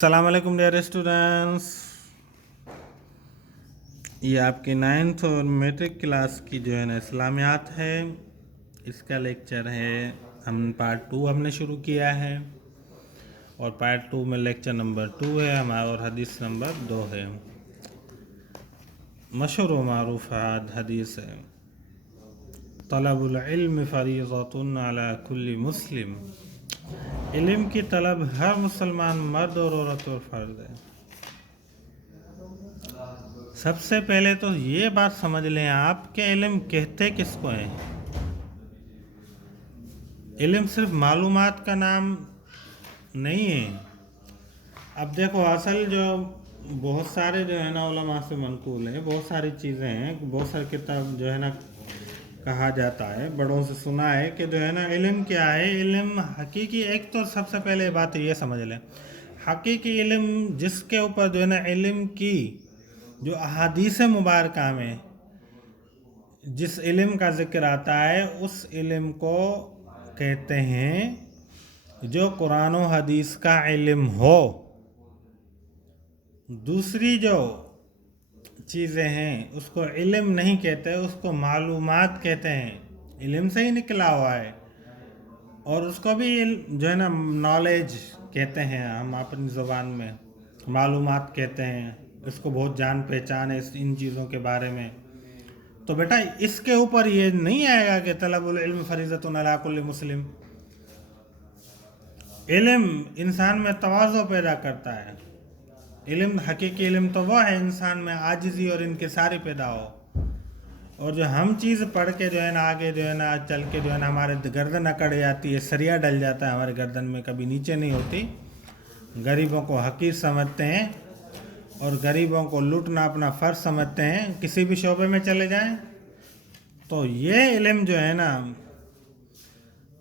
अस्सलाम वालेकुम dear students. ये आपकी 9th और मैट्रिक क्लास की जो है ना इस्लामियात है, इसका लेक्चर है। हम पार्ट 2 हमने शुरू किया है और पार्ट 2 में लेक्चर नंबर 2 है हमारा और हदीस नंबर 2 है। मशहूर व मारूफ हदीस है, तलबुल इल्म फरीज़तुन अला कुल्ली मुस्लिम। इल्म की तलब हर मुसलमान मर्द और औरत पर फ़र्ज़ है। सबसे पहले तो ये बात समझ लें आप कि इल्म कहते किसको हैं। इल्म सिर्फ मालूमात का नाम नहीं है। अब देखो, असल जो बहुत सारे जो है ना उलमा से मनकूल है, बहुत सारी चीज़ें हैं, बहुत सारी किताब जो है ना कहा जाता है, बड़ों से सुना है कि जो है ना इल्म क्या है। इल्म हकीकी, एक तो सबसे पहले बात ये समझ लें, हकीकी इल्म जिसके ऊपर जो है ना इल्म की जो अहादीस मुबारका में जिस इल्म का ज़िक्र आता है उस इल्म को कहते हैं जो कुरान और हदीस का इल्म हो। दूसरी जो चीज़ें हैं उसको इल्म नहीं कहते, उसको मालूमात कहते हैं। इल्म से ही निकला हुआ है और उसको भी जो है ना नॉलेज कहते हैं, हम अपनी ज़ुबान में मालूमात कहते हैं। इसको बहुत जान पहचान है इन चीज़ों के बारे में। तो बेटा इसके ऊपर ये नहीं आएगा कि तलबुल इल्म फरीज़तुन अला कुल्ली मुस्लिम। इल्म इंसान में तवाज़ु पैदा करता है। इल्म, हकीकी इल्म तो वो है इंसान में आजिज़ी और इनकिसारी पैदा हो। और जो हम चीज़ पढ़ के जो है ना आगे जो है ना चल के जो है ना हमारे गर्दन अकड़ जाती है, सरिया डल जाता है हमारे गर्दन में, कभी नीचे नहीं होती। गरीबों को हकीर समझते हैं और गरीबों को लूटना अपना फ़र्ज समझते हैं। किसी भी शोबे में चले जाएं तो ये इल्म जो है ना,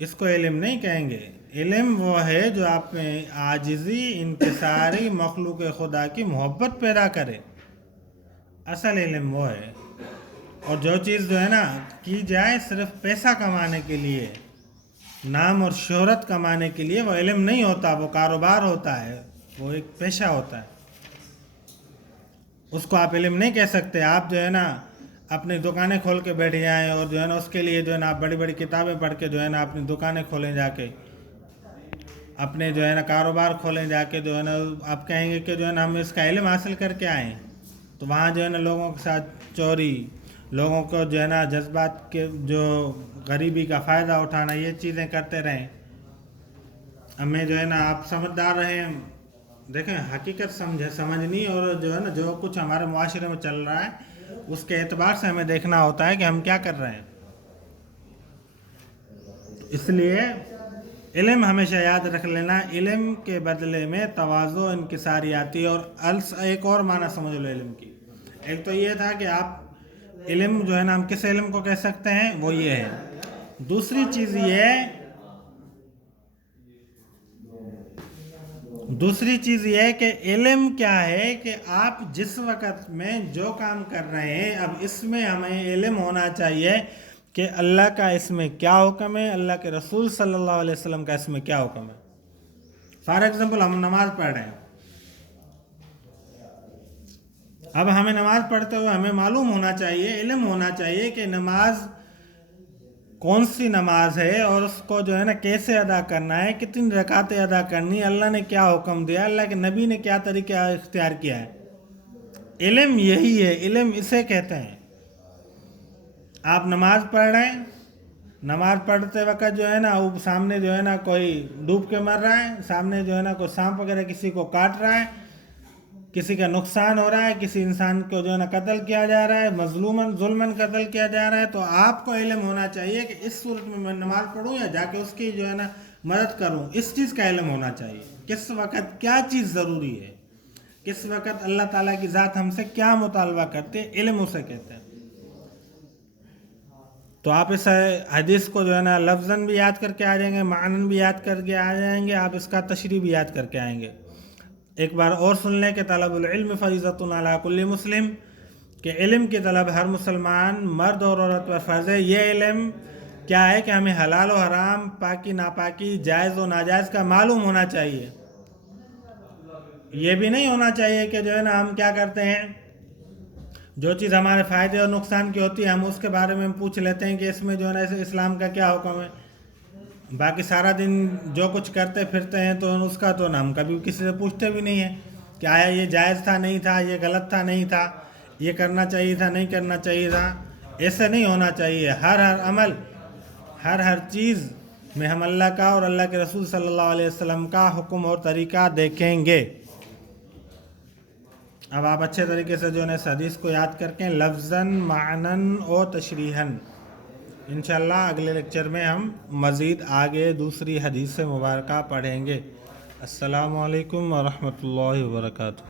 इसको इल्म नहीं कहेंगे। इल्म वो है जो आप में आजिज़ी, इनकिसारी, मखलूक खुदा की मोहब्बत पैदा करे। असल इल्म वो है। और जो चीज़ जो है ना की जाए सिर्फ पैसा कमाने के लिए, नाम और शोहरत कमाने के लिए, वो इल्म नहीं होता, वो कारोबार होता है, वो एक पेशा होता है। उसको आप इल्म नहीं कह सकते। आप जो है ना अपनी दुकानें खोल के बैठ जाएं और जो है ना उसके लिए जो है ना आप बड़ी बड़ी किताबें पढ़ के जो है ना अपनी दुकानें खोलें, जाके अपने जो है ना कारोबार खोलें, जाके जो है ना आप कहेंगे कि जो है ना हम इसका इल्म हासिल करके आएँ, तो वहाँ जो है ना लोगों के साथ चोरी, लोगों को जो है ना जज्बात के जो गरीबी का फ़ायदा उठाना, ये चीज़ें करते रहें। हमें जो है ना आप समझदार रहें, देखें हकीकत समझनी और जो है ना जो कुछ हमारे मुआशरे में चल रहा है उसके एतबार से हमें देखना होता है कि हम क्या कर रहे हैं। तो इसलिए इल्म हमेशा याद रख लेना, इल्म के बदले में तवाज़ो, इनकिसारी आती है। और एक और माना समझ लो इल्म की। एक तो ये था कि आप इल्म जो है ना हम किस इल्म को कह सकते हैं, वो ये है। दूसरी चीज़ ये है कि इल्म क्या है कि आप जिस वक़्त में जो काम कर रहे हैं, अब इसमें हमें इल्म होना चाहिए कि अल्लाह का इसमें क्या हुक्म है, अल्लाह के रसूल सल्लल्लाहु अलैहि वसल्लम का इसमें क्या हुक्म है। फॉर एग्जांपल हम नमाज़ पढ़ रहे हैं, अब हमें नमाज़ पढ़ते हुए हमें मालूम होना चाहिए, इल्म होना चाहिए कि नमाज कौन सी नमाज है और उसको जो है ना कैसे अदा करना है, कितनी रकातें अदा करनी, अल्लाह ने क्या हुक्म दिया, अल्लाह के नबी ने क्या तरीका इख्तियार किया है। इल्म यही है, इल्म इसे कहते हैं। आप नमाज पढ़ रहे हैं, नमाज पढ़ते वक्त जो है ना वो सामने जो है ना कोई डूब के मर रहा है, सामने जो है ना कोई सांप वगैरह किसी को काट रहा है, किसी का नुकसान हो रहा है, किसी इंसान को जो है ना कत्ल किया जा रहा है, मजलूमन जुल्मन कत्ल किया जा रहा है, तो आपको इल्म होना चाहिए कि इस सूरत में मैं नमाज पढ़ूं या जाके उसकी जो है ना मदद करूं। इस चीज़ का इल्म होना चाहिए, किस वक़्त क्या चीज़ ज़रूरी है, किस वक़्त अल्लाह ताला की ज़ात हमसे क्या मुतालबा करते हैं, इल्म उसे कहते हैं। तो आप इस हदीस को जो है ना लफ्ज़न भी याद करके आ जाएंगे, मानन भी याद करके आ जाएंगे, आप इसका तशरीह भी याद करके आएंगे। एक बार और सुन लें कि तलबुल इल्म फरीज़तुन अला कुल्ली मुस्लिम, कि इल्म की तलब हर मुसलमान मर्द और औरत पर फ़र्ज़ है। ये इल्म क्या है कि हमें हलाल और हराम, पाकी नापाकी, जायज़ और नाजायज़ का मालूम होना चाहिए। یہ بھی نہیں ہونا چاہیے کہ جو ہے نا ہم کیا کرتے ہیں، جو چیز ہمارے فائدے اور نقصان کی ہوتی ہے ہم اس کے بارے میں پوچھ لیتے ہیں کہ اس میں جو ہے نا اسلام کا کیا حکم ہے، باقی سارا دن جو کچھ کرتے پھرتے ہیں تو اس کا تو نا ہم کبھی کسی سے پوچھتے بھی نہیں ہیں کہ آیا یہ جائز تھا نہیں تھا، یہ غلط تھا نہیں تھا، یہ کرنا چاہیے تھا نہیں کرنا چاہیے تھا. ایسے نہیں ہونا چاہیے. ہر عمل، ہر چیز میں ہم اللہ کا اور اللہ کے رسول صلی اللہ علیہ وسلم کا حکم اور طریقہ دیکھیں گے. اب آپ اچھے طریقے سے جو ہے اس حدیث کو یاد کر کے لفظاً معناً و تشریحاً انشاءاللہ اگلے لیکچر میں ہم مزید آگے دوسری حدیث مبارکہ پڑھیں گے. السلام علیکم ورحمۃ اللہ وبرکاتہ.